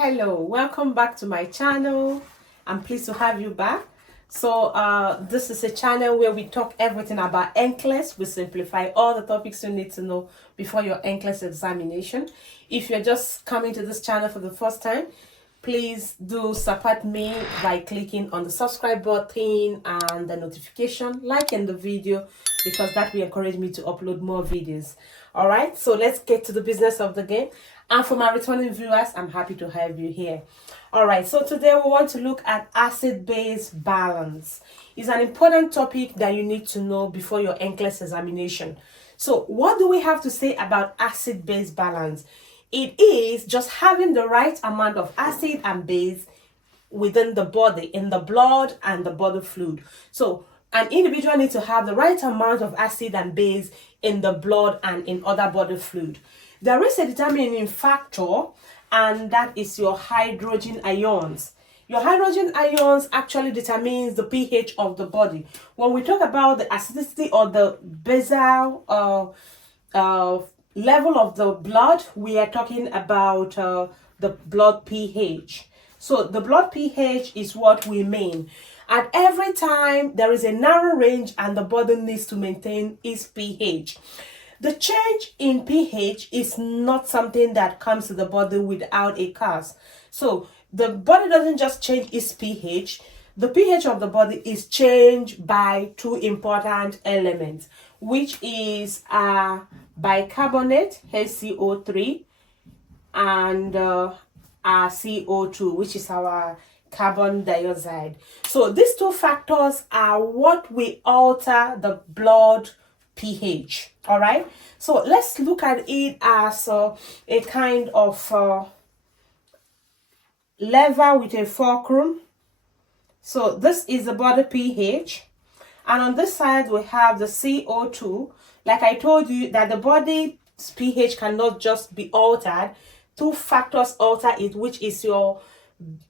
Hello, welcome back to my channel. I'm pleased to have you back. So this is a channel where we talk everything about NCLEX. We simplify all the topics you need to know before your NCLEX examination. If you're just coming to this channel for the first time, please do support me by clicking on the subscribe button and the notification, liking the video, because that will encourage me to upload more videos. All right, so let's get to the business of the game. And for my returning viewers, I'm happy to have you here. All right, so today we want to look at acid-base balance. It's an important topic that you need to know before your NCLEX examination. So what do we have to say about acid-base balance? It is just having the right amount of acid and base within the body, in the blood and the body fluid. So an individual needs to have the right amount of acid and base in the blood and in other body fluid. There is a determining factor, and that is your hydrogen ions. Your hydrogen ions actually determines the pH of the body. When we talk about the acidity or the basal level of the blood, we are talking about the blood pH. So the blood pH is what we mean. At every time, there is a narrow range and the body needs to maintain its pH. The change in pH is not something that comes to the body without a cause. So the body doesn't just change its pH. The pH of the body is changed by two important elements, which is bicarbonate, HCO3, and our CO2, which is our carbon dioxide. So these two factors are what will alter the blood pH. All right, so let's look at it as a kind of lever with a fulcrum. So this is the body pH, and on this side we have the CO2. Like I told you that the body's pH cannot just be altered. Two factors alter it, which is your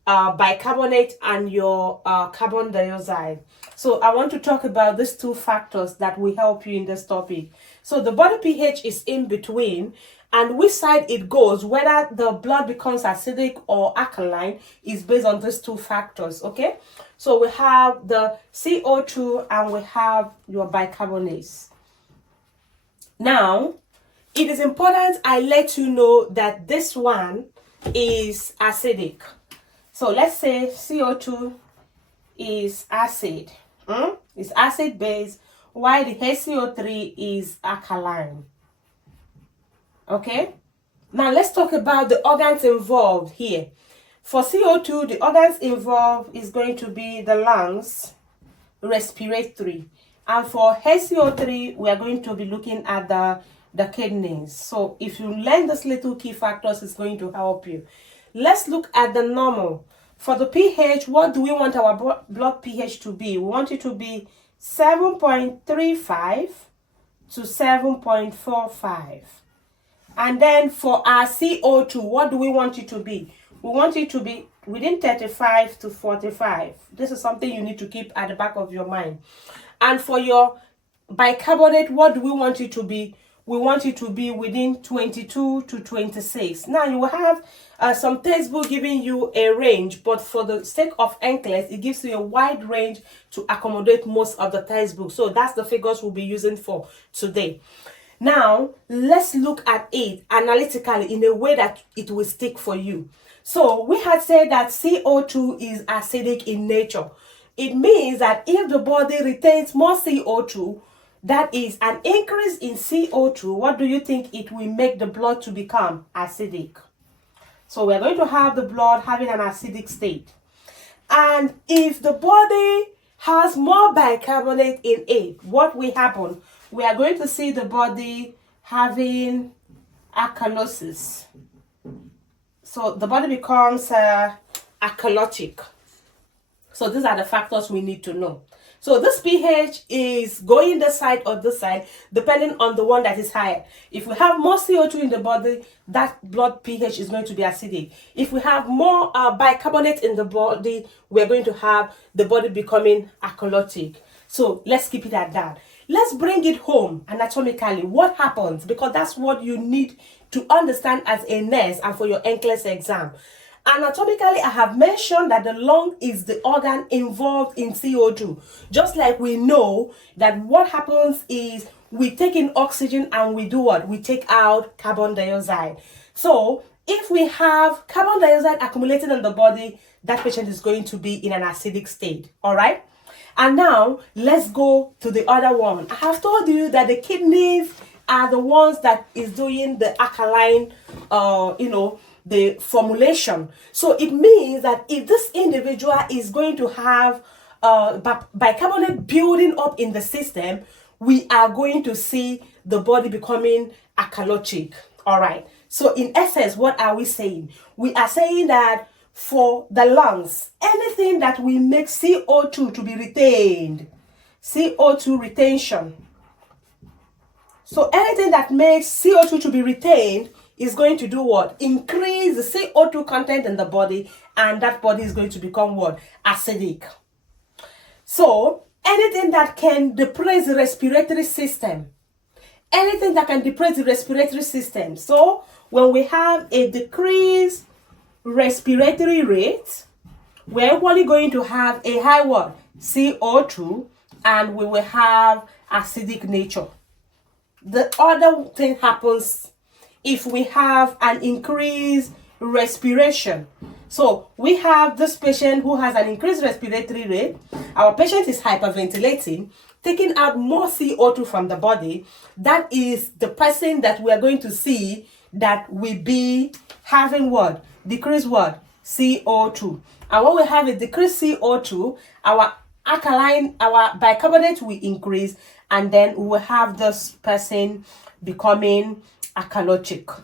bicarbonate and your carbon dioxide. So I want to talk about these two factors that will help you in this topic. So the body pH is in between, and which side it goes, whether the blood becomes acidic or alkaline, is based on these two factors. Okay, so we have the CO2 and we have your bicarbonates. Now it is important I let you know that this one is acidic. So let's say CO2 is acid. It's acid base, while the HCO3 is alkaline. Okay, now let's talk about the organs involved here. For CO2, the organs involved is going to be the lungs, respiratory, and for HCO3 we are going to be looking at the kidneys. So if you learn these little key factors, it's going to help you. Let's look at the normal. For the pH, what do we want our blood pH to be? We want it to be 7.35 to 7.45. And then for our CO2, what do we want it to be? We want it to be within 35 to 45. This is something you need to keep at the back of your mind. And for your bicarbonate, what do we want it to be? We want it to be within 22 to 26. Now you will have some textbook giving you a range, but for the sake of NCLEX, it gives you a wide range to accommodate most of the textbooks. So that's the figures we'll be using for today. Now let's look at it analytically in a way that it will stick for you. So we had said that CO2 is acidic in nature. It means that if the body retains more CO2, that is an increase in CO2, what do you think it will make the blood to become? Acidic. So we're going to have the blood having an acidic state. And if the body has more bicarbonate in it, what will happen? We are going to see the body having alkalosis. So the body becomes alkalotic. So these are the factors we need to know. So this pH is going this side or this side, depending on the one that is higher. If we have more CO2 in the body, that blood pH is going to be acidic. If we have more bicarbonate in the body, we're going to have the body becoming alkalotic. So let's keep it at that. Let's bring it home anatomically. What happens? Because that's what you need to understand as a nurse and for your NCLEX exam. Anatomically, I have mentioned that the lung is the organ involved in CO2. Just like we know that what happens is we take in oxygen and we do what? We take out carbon dioxide. So if we have carbon dioxide accumulating in the body, that patient is going to be in an acidic state. All right. And now let's go to the other one. I have told you that the kidneys are the ones that is doing the alkaline, the formulation. So it means that if this individual is going to have bicarbonate building up in the system, we are going to see the body becoming alkalotic. All right. So in essence, what are we saying? We are saying that for the lungs, anything that will make CO2 to be retained, CO2 retention. So anything that makes CO2 to be retained is going to do what? Increase the CO2 content in the body, and that body is going to become what? Acidic. So anything that can depress the respiratory system, anything that can depress the respiratory system. So when we have a decreased respiratory rate, we're equally going to have a high what? CO2, and we will have acidic nature. The other thing happens if we have an increased respiration. So we have this patient who has an increased respiratory rate. Our patient is hyperventilating, taking out more CO2 from the body. That is the person that we are going to see that will be having what? Decreased what? CO2. And when we have a decreased CO2, our bicarbonate will increase, and then we will have this person becoming alkalotic.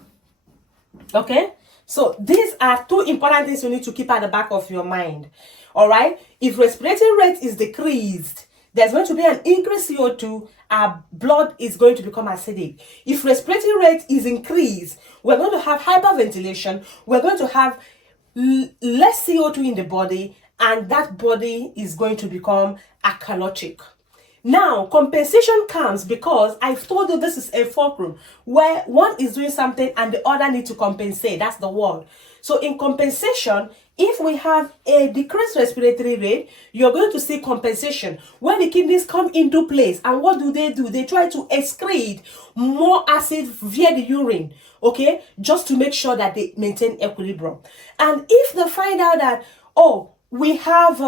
Okay? So these are two important things you need to keep at the back of your mind. All right? If respiratory rate is decreased, there's going to be an increased CO2, our blood is going to become acidic. If respiratory rate is increased, we're going to have hyperventilation, we're going to have less CO2 in the body, and that body is going to become alkalotic. Now, compensation comes because I've told you this is a fulcrum where one is doing something and the other needs to compensate. That's the word. So in compensation, if we have a decreased respiratory rate, you're going to see compensation when the kidneys come into place. And what do? They try to excrete more acid via the urine, okay, just to make sure that they maintain equilibrium. And if they find out that, oh, we have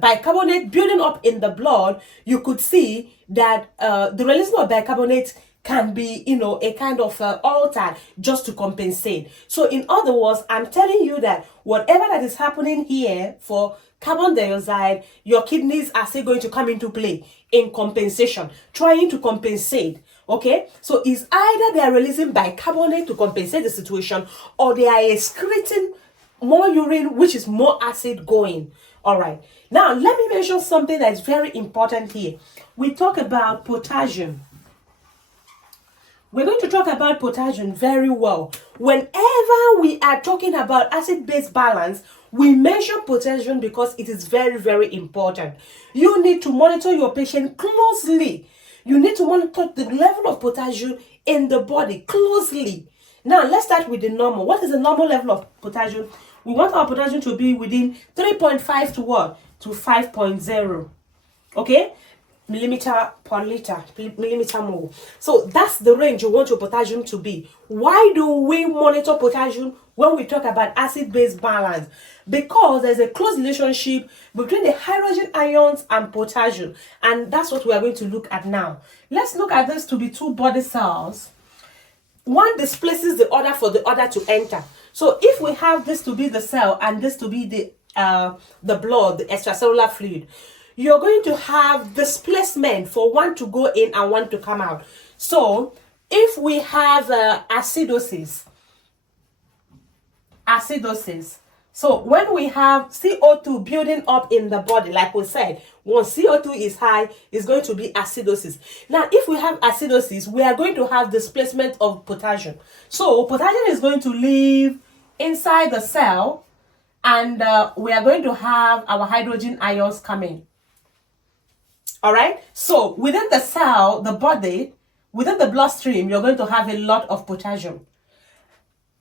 bicarbonate building up in the blood, you could see that the release of bicarbonate can be, a kind of altered just to compensate. So in other words, I'm telling you that whatever that is happening here for carbon dioxide, your kidneys are still going to come into play in compensation, trying to compensate. Okay, so it's either they are releasing bicarbonate to compensate the situation, or they are excreting more urine, which is more acid going. All right, now let me mention something that's very important here. We talk about potassium. We're going to talk about potassium very well. Whenever we are talking about acid-base balance, we mention potassium because it is very, very important. You need to monitor your patient closely. You need to monitor the level of potassium in the body closely. Now, let's start with the normal. What is the normal level of potassium? We want our potassium to be within 3.5 to what? To 5.0. Okay? Millimeter per liter, millimeter mole. So that's the range you want your potassium to be. Why do we monitor potassium when we talk about acid-base balance? Because there's a close relationship between the hydrogen ions and potassium, and that's what we are going to look at now. Let's look at this to be two body cells. One displaces the other for the other to enter. So if we have this to be the cell and this to be the blood, the extracellular fluid, you're going to have displacement for one to go in and one to come out. So if we have acidosis, so when we have CO2 building up in the body, like we said, when CO2 is high, it's going to be acidosis. Now, if we have acidosis, we are going to have displacement of potassium. So potassium is going to live inside the cell, and we are going to have our hydrogen ions coming. All right, so within the cell, the body, within the bloodstream, you're going to have a lot of potassium.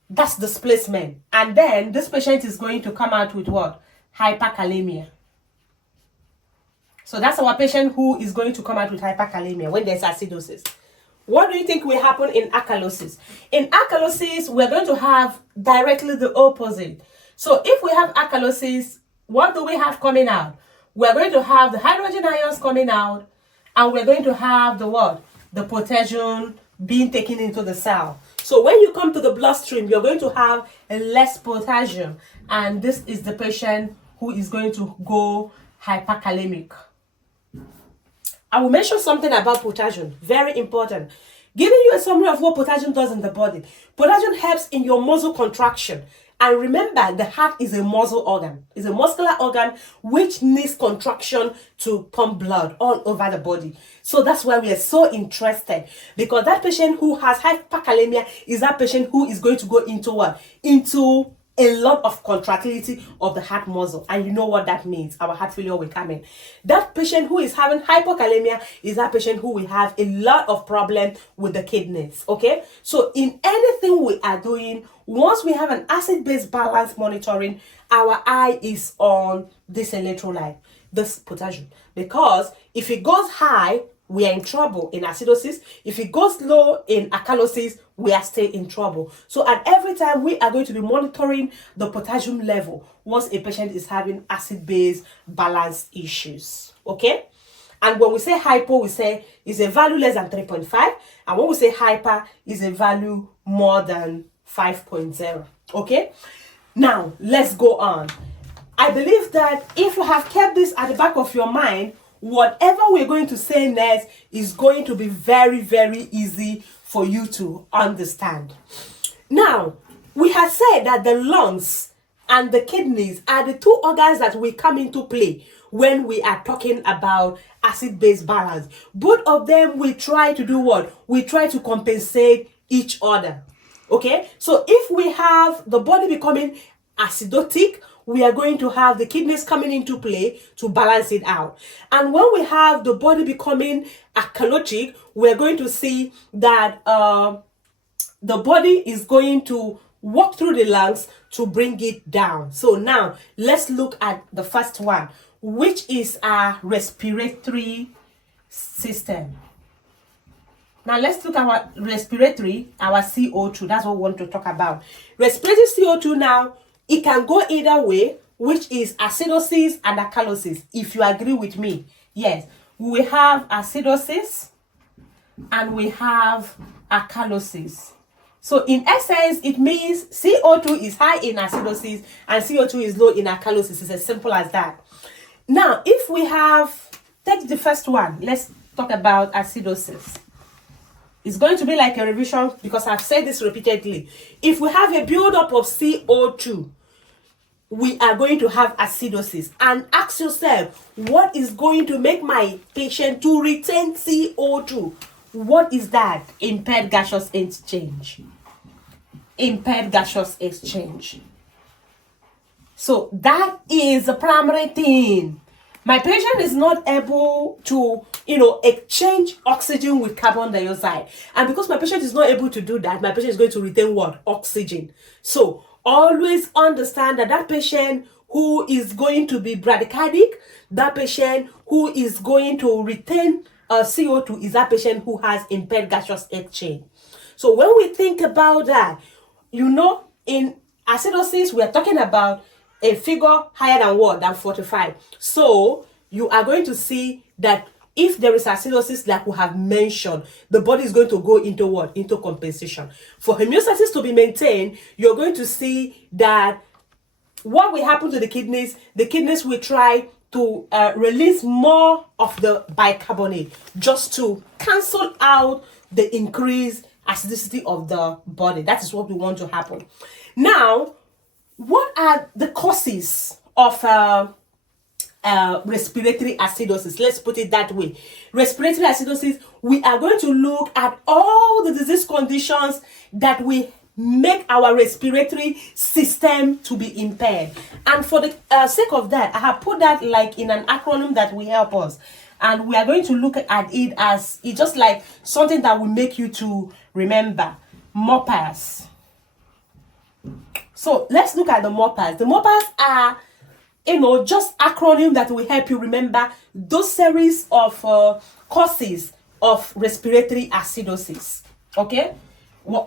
That's displacement. And then this patient is going to come out with what? Hyperkalemia. So that's our patient who is going to come out with hyperkalemia when there's acidosis. What do you think will happen in alkalosis? In alkalosis, we're going to have directly the opposite. So if we have alkalosis, what do we have coming out? We're going to have the hydrogen ions coming out, and we're going to have the what? The potassium being taken into the cell. So when you come to the bloodstream, you're going to have less potassium, and this is the patient who is going to go hyperkalemic. I will mention something about potassium, very important. Giving you a summary of what potassium does in the body. Potassium helps in your muscle contraction. And remember, the heart is a muscle organ. It's a muscular organ which needs contraction to pump blood all over the body. So that's why we are so interested. Because that patient who has hyperkalemia is that patient who is going to go into what? Into a lot of contractility of the heart muscle, and you know what that means. Our heart failure will come in. That patient who is having hypokalemia is that patient who will have a lot of problem with the kidneys. Okay, so in anything we are doing, once we have an acid-base balance monitoring, our eye is on this electrolyte, this potassium, because if it goes high, we are in trouble in acidosis. If it goes low in alkalosis, we are still in trouble. So at every time, we are going to be monitoring the potassium level once a patient is having acid-base balance issues. Okay? And when we say hypo, we say is a value less than 3.5. And when we say hyper, is a value more than 5.0. Okay? Now, let's go on. I believe that if you have kept this at the back of your mind, whatever we're going to say next is going to be very, very easy for you to understand. Now, we have said that the lungs and the kidneys are the two organs that will come into play when we are talking about acid-base balance. Both of them will try to do what? We try to compensate each other. Okay? So if we have the body becoming acidotic, we are going to have the kidneys coming into play to balance it out. And when we have the body becoming alkalotic, we're going to see that the body is going to walk through the lungs to bring it down. So now let's look at the first one, which is our respiratory system. Now let's look at our respiratory, our CO2. That's what we want to talk about. Respiratory CO2 now, it can go either way, which is acidosis and alkalosis, if you agree with me. Yes, we have acidosis and we have alkalosis. So in essence, it means CO2 is high in acidosis and CO2 is low in alkalosis. It's as simple as that. Now, if we have, take the first one, let's talk about acidosis. It's going to be like a revision because I've said this repeatedly. If we have a buildup of CO2, we are going to have acidosis. And ask yourself, what is going to make my patient to retain CO2? What is that? Impaired gaseous exchange. Impaired gaseous exchange. So that is the primary thing. My patient is not able to, exchange oxygen with carbon dioxide. And because my patient is not able to do that, my patient is going to retain what? Oxygen. So always understand that that patient who is going to be bradycardic, that patient who is going to retain CO2 is that patient who has impaired gaseous exchange. So when we think about that, in acidosis, we are talking about a figure higher than what? Than 45. So you are going to see that if there is acidosis, like we have mentioned, the body is going to go into what? Into compensation. For homeostasis to be maintained, you're going to see that what will happen to the kidneys will try to release more of the bicarbonate just to cancel out the increased acidity of the body. That is what we want to happen. Now, what are the causes of respiratory acidosis? Let's put it that way. Respiratory acidosis, we are going to look at all the disease conditions that will make our respiratory system to be impaired. And for the sake of that, I have put that like in an acronym that will help us. And we are going to look at it as it's just like something that will make you to remember. MOPAS. So let's look at the MOPAs. The MOPAs are, just acronym that will help you remember those series of causes of respiratory acidosis. Okay?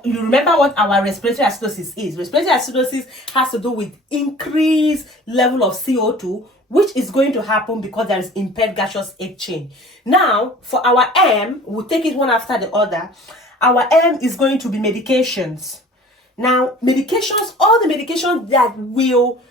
You remember what our respiratory acidosis is. Respiratory acidosis has to do with increased level of CO2, which is going to happen because there is impaired gaseous exchange. Now, for our M, we'll take it one after the other. Our M is going to be medications. Now, medications, all the medications that will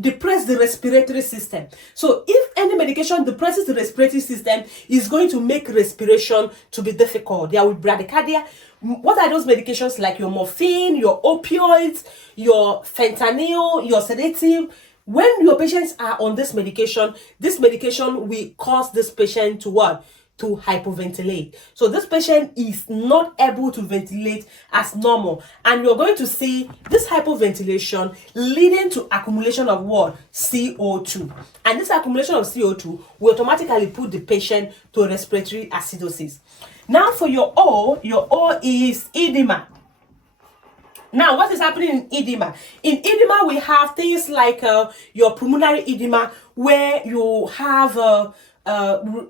depress the respiratory system. So if any medication depresses the respiratory system, is going to make respiration to be difficult. There will be bradycardia. What are those medications like? Your morphine, your opioids, your fentanyl, your sedative. When your patients are on this medication will cause this patient to what? To hypoventilate. So this patient is not able to ventilate as normal, and you're going to see this hypoventilation leading to accumulation of what? CO2. And this accumulation of CO2 will automatically put the patient to respiratory acidosis. Now for your O is edema. Now, what is happening in edema? In edema, we have things like your pulmonary edema, where you have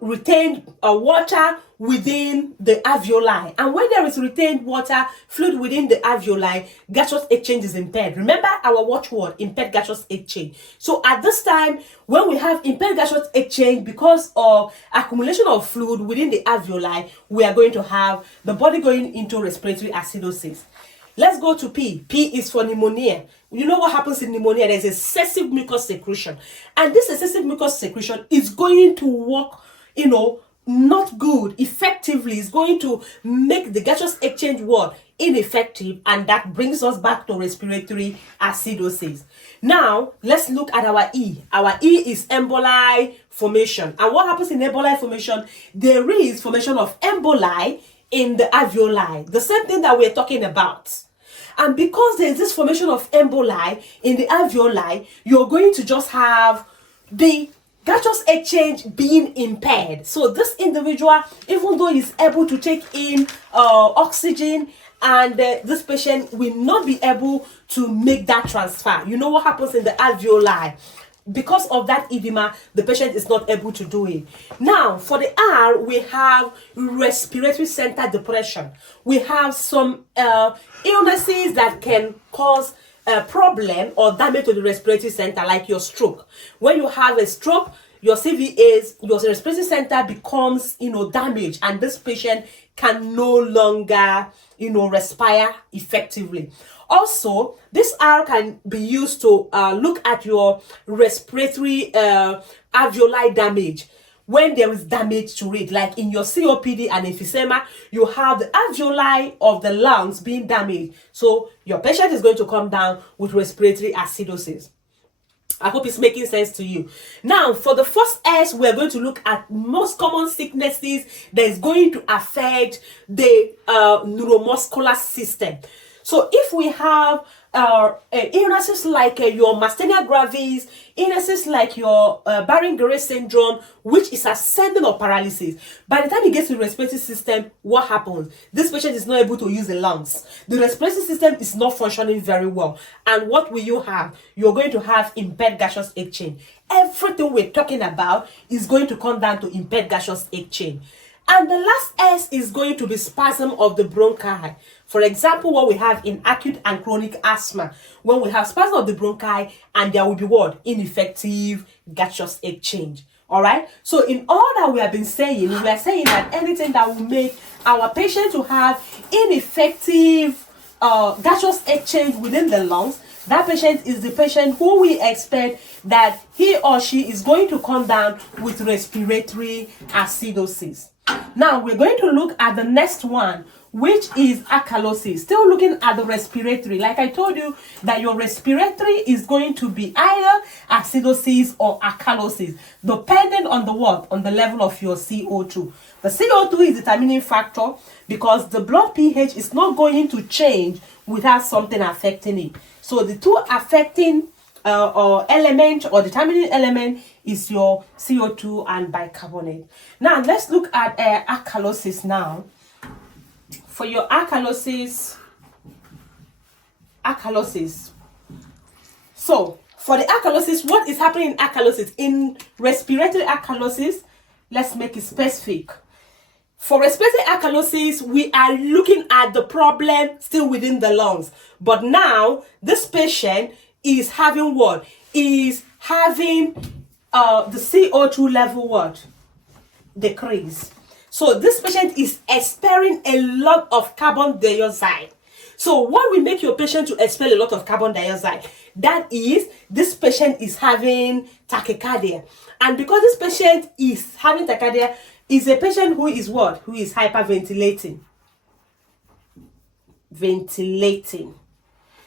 retained water within the alveoli. And when there is retained water, fluid within the alveoli, gaseous exchange is impaired. Remember our watchword, impaired gaseous exchange. So at this time, when we have impaired gaseous exchange because of accumulation of fluid within the alveoli, we are going to have the body going into respiratory acidosis. Let's go to P. P is for pneumonia. You know what happens in pneumonia? There's excessive mucus secretion. And this excessive mucus secretion is going to work, not good, effectively. It's going to make the gaseous exchange word ineffective, and that brings us back to respiratory acidosis. Now, let's look at our E. Our E is emboli formation. And what happens in emboli formation? There is formation of emboli in the alveoli. The same thing that we're talking about. And because there is this formation of emboli in the alveoli, you're going to just have the gaseous exchange being impaired. So this individual, even though he's able to take in oxygen, and this patient will not be able to make that transfer. You know what happens in the alveoli? Because of that edema, the patient is not able to do it. Now, for the R, we have respiratory center depression. We have some illnesses that can cause a problem or damage to the respiratory center, like your stroke. When you have a stroke, your CVAs, your respiratory center becomes, damaged, and this patient can no longer, respire effectively. Also, this R can be used to look at your respiratory alveoli damage. When there is damage to it, like in your COPD and emphysema, you have the alveoli of the lungs being damaged. So your patient is going to come down with respiratory acidosis. I hope it's making sense to you. Now, for the first S, we're going to look at most common sicknesses that is going to affect the neuromuscular system. So if we have illnesses like your myasthenia gravis, illnesses like your Barring-Gray syndrome, which is ascending or paralysis, by the time it gets to the respiratory system, what happens? This patient is not able to use the lungs. The respiratory system is not functioning very well. And what will you have? You're going to have impaired gaseous exchange. Everything we're talking about is going to come down to impaired gaseous exchange. And the last S is going to be spasm of the bronchi. For example, what we have in acute and chronic asthma, when we have spasm of the bronchi, and there will be what? Ineffective gaseous exchange. All right. So in all that we have been saying, we are saying that anything that will make our patient to have ineffective gaseous exchange within the lungs, that patient is the patient who we expect that he or she is going to come down with respiratory acidosis. Now we're going to look at the next one, which is alkalosis. Still looking at the respiratory. Like I told you that your respiratory is going to be either acidosis or alkalosis, depending on the what? On the level of your CO2. The CO2 is the determining factor because the blood pH is not going to change without something affecting it. So the two affecting element or determining element is your CO2 and bicarbonate. Now let's look at alkalosis now. For your alkalosis, So for the alkalosis, what is happening in alkalosis? In respiratory alkalosis, let's make it specific. For respiratory alkalosis, we are looking at the problem still within the lungs. But now, this patient is having what? Is having the CO2 level what? Decrease. So this patient is experiencing a lot of carbon dioxide. So what will make your patient to expel a lot of carbon dioxide? That is, this patient is having tachycardia. And because this patient is having tachycardia, is a patient who is what? Who is hyperventilating. Ventilating.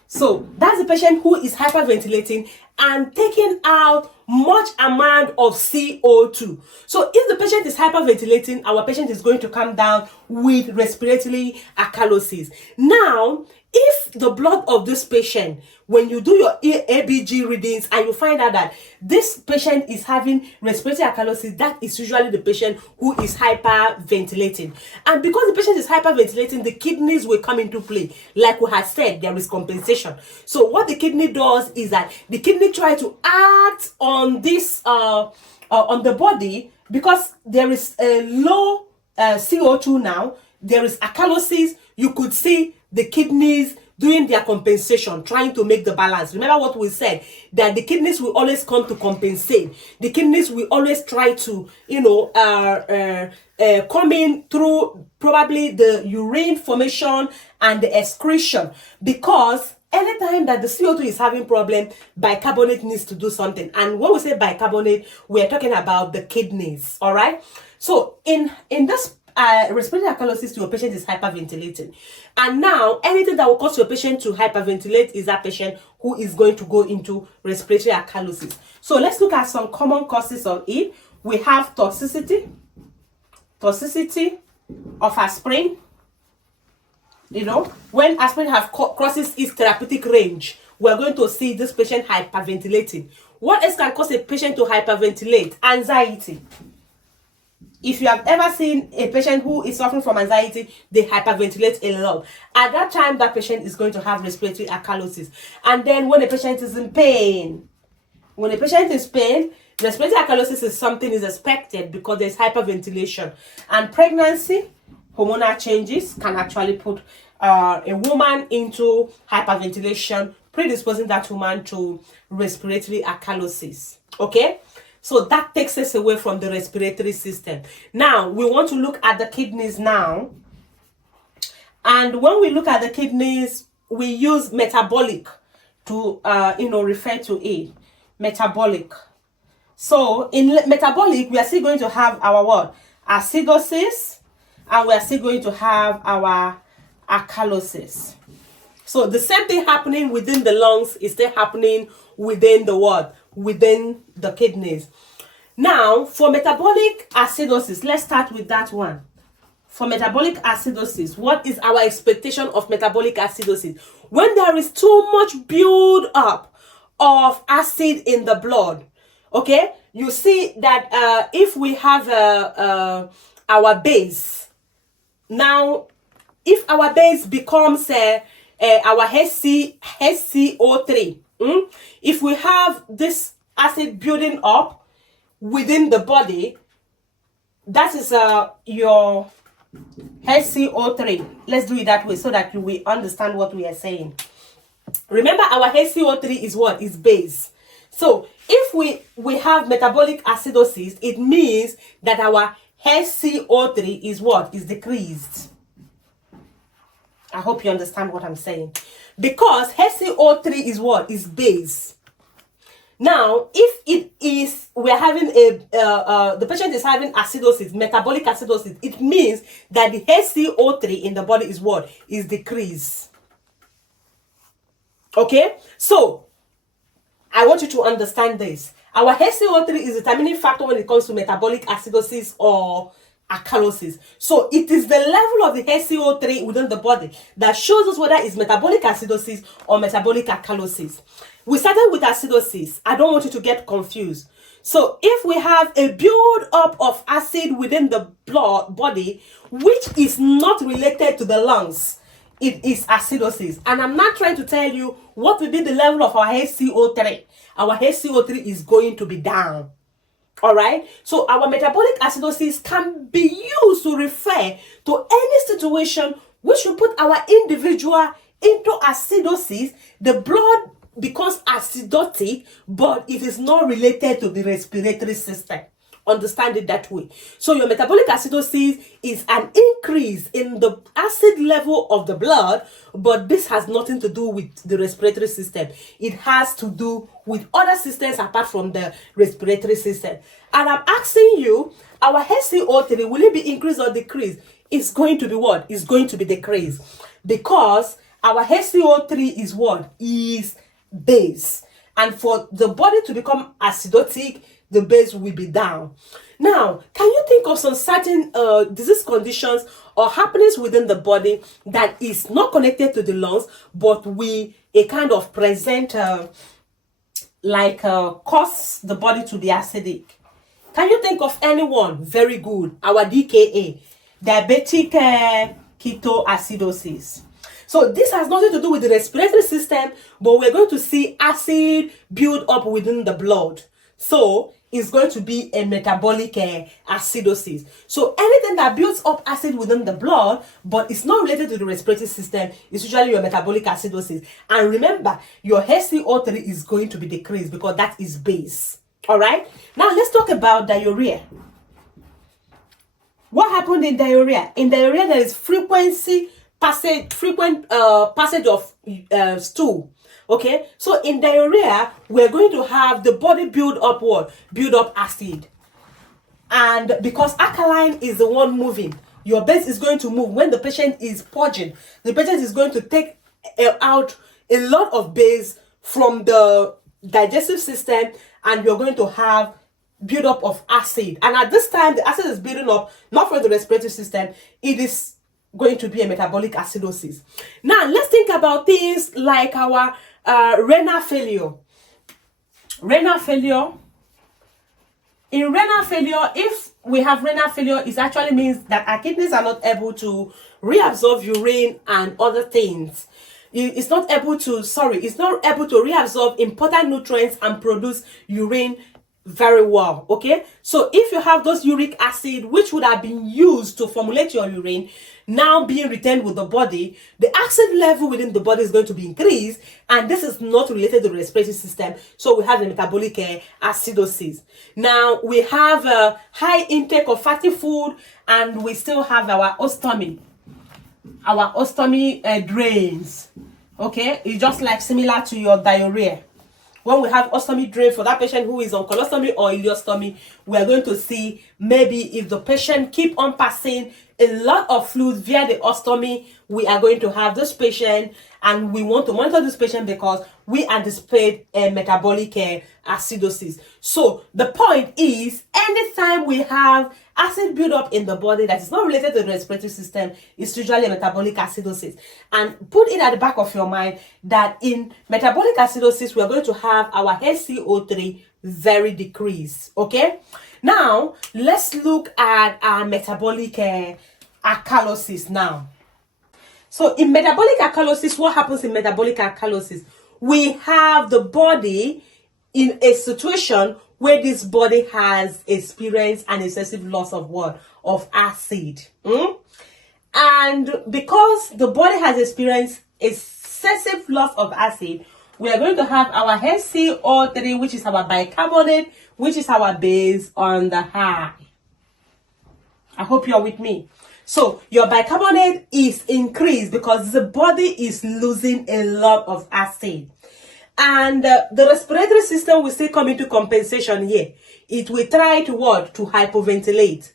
So that's the patient who is hyperventilating and taking out much amount of CO2. So if the patient is hyperventilating, our patient is going to come down with respiratory alkalosis. Now, if the blood of this patient, when you do your ABG readings and you find out that this patient is having respiratory alkalosis, that is usually the patient who is hyperventilating. And because the patient is hyperventilating, the kidneys will come into play. Like we have said, there is compensation. So what the kidney does is that the kidney tries to act on this, on the body, because there is a low CO2 now, there is alkalosis. You could see the kidneys doing their compensation, trying to make the balance. Remember what we said, that the kidneys will always come to compensate. The kidneys will always try to, come in through probably the urine formation and the excretion, because anytime that the CO2 is having problem, bicarbonate needs to do something. And when we say bicarbonate, we are talking about the kidneys. All right. So in this respiratory alkalosis, your patient is hyperventilating, and now anything that will cause your patient to hyperventilate is that patient who is going to go into respiratory alkalosis. So let's look at some common causes of it. We have toxicity of aspirin. When aspirin crosses its therapeutic range, we're going to see this patient hyperventilating. What else can cause a patient to hyperventilate? Anxiety. If you have ever seen a patient who is suffering from anxiety, they hyperventilate a lot. At that time, that patient is going to have respiratory alkalosis. And then when a patient is in pain, respiratory alkalosis is something is expected because there's hyperventilation. And pregnancy, hormonal changes can actually put a woman into hyperventilation, predisposing that woman to respiratory alkalosis. Okay? So that takes us away from the respiratory system. Now, we want to look at the kidneys now. And when we look at the kidneys, we use metabolic to, refer to it. Metabolic. So in metabolic, we are still going to have our what? Acidosis. And we are still going to have our alkalosis. So the same thing happening within the lungs is still happening within the what? Within the kidneys. Now, for metabolic acidosis, let's start with that one. For metabolic acidosis, what is our expectation of metabolic acidosis? When there is too much build up of acid in the blood, okay, you see that if we have our base, now if our base becomes our HCO3, if we have this acid building up within the body, that is your HCO3. Let's do it that way so that you will understand what we are saying. Remember, our HCO3 is what? Is base. So if we have metabolic acidosis, it means that our HCO3 is what? Is decreased. I hope you understand what I'm saying. Because HCO3 is what? Is base. Now, if it is, we're having the patient is having acidosis, metabolic acidosis, it means that the HCO3 in the body is what? Is decreased. Okay? So, I want you to understand this. Our HCO3 is a determining factor when it comes to metabolic acidosis or alkalosis. So it is the level of the HCO3 within the body that shows us whether it's metabolic acidosis or metabolic alkalosis. We started with acidosis. I don't want you to get confused. So if we have a build up of acid within the body, which is not related to the lungs, it is acidosis. And I'm not trying to tell you what will be the level of our HCO3. Our HCO3 is going to be down. All right. So our metabolic acidosis can be used to refer to any situation which will put our individual into acidosis. The blood becomes acidotic, but it is not related to the respiratory system. Understand it that way. So your metabolic acidosis is an increase in the acid level of the blood, but this has nothing to do with the respiratory system. It has to do with other systems apart from the respiratory system. And I'm asking you, our HCO3, will it be increased or decreased? It's going to be what? It's going to be decreased, because our HCO3 is what? Is base. And for the body to become acidotic, the base will be down. Now, can you think of some certain disease conditions or happenings within the body that is not connected to the lungs, but we a kind of present cause the body to be acidic? Can you think of anyone? Very good. Our DKA, diabetic ketoacidosis. So this has nothing to do with the respiratory system, but we're going to see acid build up within the blood. So it's going to be a metabolic acidosis. So anything that builds up acid within the blood, but it's not related to the respiratory system, is usually your metabolic acidosis. And remember, your HCO3 is going to be decreased because that is base. All right. Now let's talk about diarrhea. What happened in diarrhea? In diarrhea, there is frequent passage of stool. Okay, so in diarrhea, we're going to have the body build up what? Build up acid. And because alkaline is the one moving, your base is going to move. When the patient is purging, the patient is going to take out a lot of base from the digestive system, and you're going to have build up of acid. And at this time, the acid is building up, not from the respiratory system. It is going to be a metabolic acidosis. Now, let's think about things like our renal failure. Renal failure. In renal failure, if we have renal failure, it actually means that our kidneys are not able to reabsorb urine and other things. It's not able to reabsorb important nutrients and produce urine very well. Okay, so if you have those uric acid which would have been used to formulate your urine now being retained with the body, the acid level within the body is going to be increased, and this is not related to the respiratory system. So we have the metabolic acidosis. Now we have a high intake of fatty food, and we still have our ostomy. Our ostomy drains. Okay, it's just like similar to your diarrhea. When we have ostomy drain for that patient who is on colostomy or ileostomy, we are going to see maybe if the patient keep on passing a lot of fluid via the ostomy, we are going to have this patient, and we want to monitor this patient because we anticipate a metabolic acidosis. So the point is, anytime we have acid buildup in the body that is not related to the respiratory system, it's usually a metabolic acidosis. And put it at the back of your mind that in metabolic acidosis, we are going to have our HCO3 very decreased. Okay, now let's look at our metabolic alkalosis now. So in metabolic alkalosis, what happens in metabolic alkalosis? We have the body in a situation where this body has experienced an excessive loss of what? Of acid. And because the body has experienced excessive loss of acid, we are going to have our HCO3, which is our bicarbonate, which is our base, on the high. I hope you're with me. So your bicarbonate is increased because the body is losing a lot of acid. And the respiratory system will still come into compensation here. It will try to what? To hypoventilate.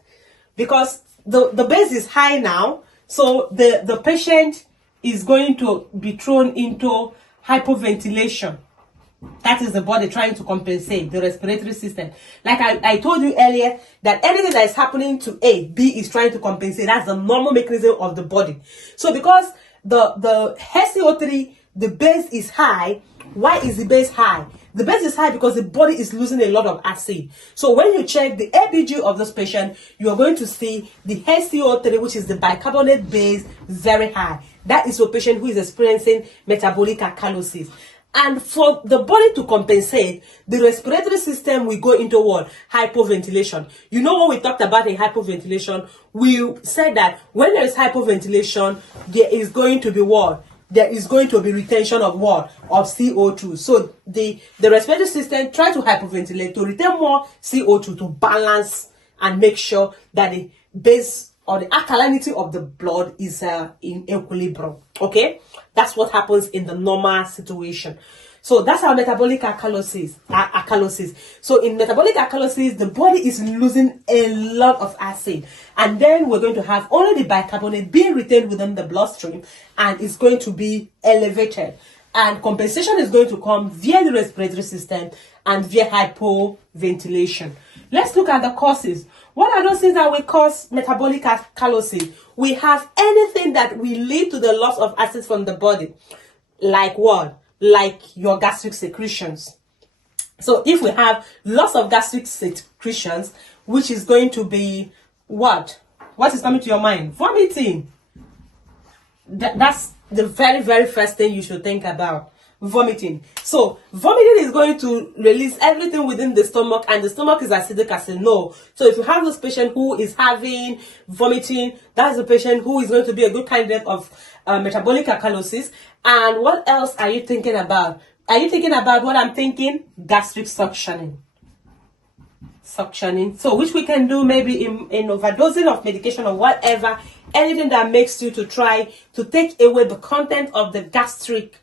Because the base is high now. So the patient is going to be thrown into hypoventilation. That is the body trying to compensate the respiratory system. Like I told you earlier, that anything that is happening to A, B is trying to compensate. That's the normal mechanism of the body. So because the HCO3, the base is high. Why is the base high? The base is high because the body is losing a lot of acid. So when you check the ABG of this patient, you are going to see the HCO3, which is the bicarbonate base, very high. That is a patient who is experiencing metabolic alkalosis. And for the body to compensate, the respiratory system will go into what? Hypoventilation. You know what we talked about in hypoventilation? We said that when there is hypoventilation, there is going to be what? There is going to be retention of what? Of CO2. So the respiratory system try to hyperventilate to retain more CO2 to balance and make sure that the base or the alkalinity of the blood is in equilibrium. Okay, that's what happens in the normal situation. So that's our metabolic alkalosis. So in metabolic alkalosis, the body is losing a lot of acid, and then we're going to have only the bicarbonate being retained within the bloodstream, and it's going to be elevated. And compensation is going to come via the respiratory system and via hypoventilation. Let's look at the causes. What are those things that will cause metabolic alkalosis? We have anything that will lead to the loss of acid from the body. Like what? Like your gastric secretions. So if we have loss of gastric secretions, which is going to be what? What is coming to your mind? Vomiting. That's the very, very first thing you should think about. Vomiting. So vomiting is going to release everything within the stomach, and the stomach is acidic as a no. So if you have this patient who is having vomiting, that's the patient who is going to be a good candidate of metabolic alkalosis. And what else are you thinking about? Are you thinking about what I'm thinking? Gastric suctioning. So which we can do maybe in overdosing of medication or whatever, anything that makes you to try to take away the content of the gastric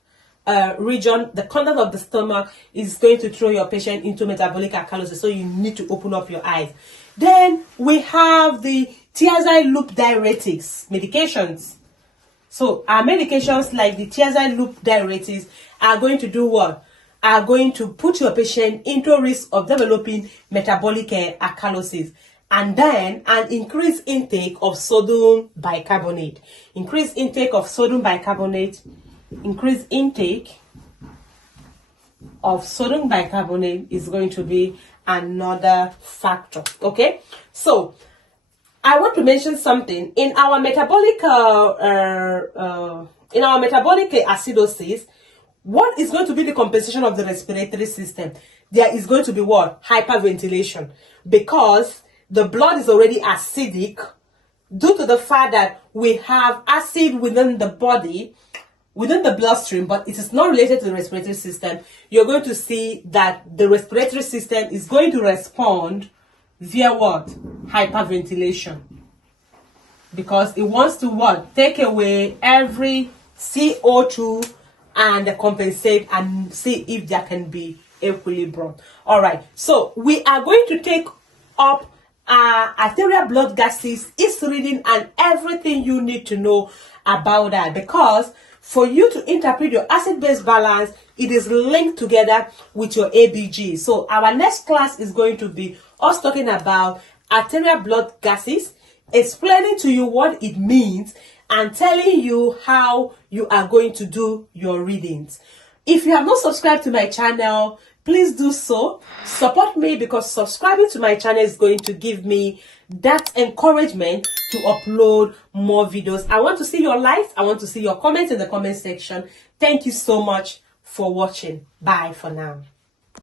region, the content of the stomach, is going to throw your patient into metabolic alkalosis. So you need to open up your eyes. Then we have the thiazide loop diuretics medications. So our medications like the thiazide loop diuretics are going to do what? Are going to put your patient into risk of developing metabolic alkalosis. And then an increased intake of sodium bicarbonate. Increased intake of sodium bicarbonate is going to be another factor. Okay, so I want to mention something in our metabolic acidosis. What is going to be the compensation of the respiratory system? There is going to be what? Hyperventilation, because the blood is already acidic due to the fact that we have acid within the body, within the bloodstream, but it is not related to the respiratory system. You're going to see that the respiratory system is going to respond via what? Hyperventilation. Because it wants to what? Take away every CO2 and compensate and see if there can be equilibrium. All right. So we are going to take up arterial blood gases, its reading, and everything you need to know about that, because for you to interpret your acid-base balance, it is linked together with your ABG. So our next class is going to be us talking about arterial blood gases, explaining to you what it means, and telling you how you are going to do your readings. If you have not subscribed to my channel, please do so. Support me, because subscribing to my channel is going to give me that encouragement to upload more videos. I want to see your likes. I want to see your comments in the comment section. Thank you so much for watching. Bye for now.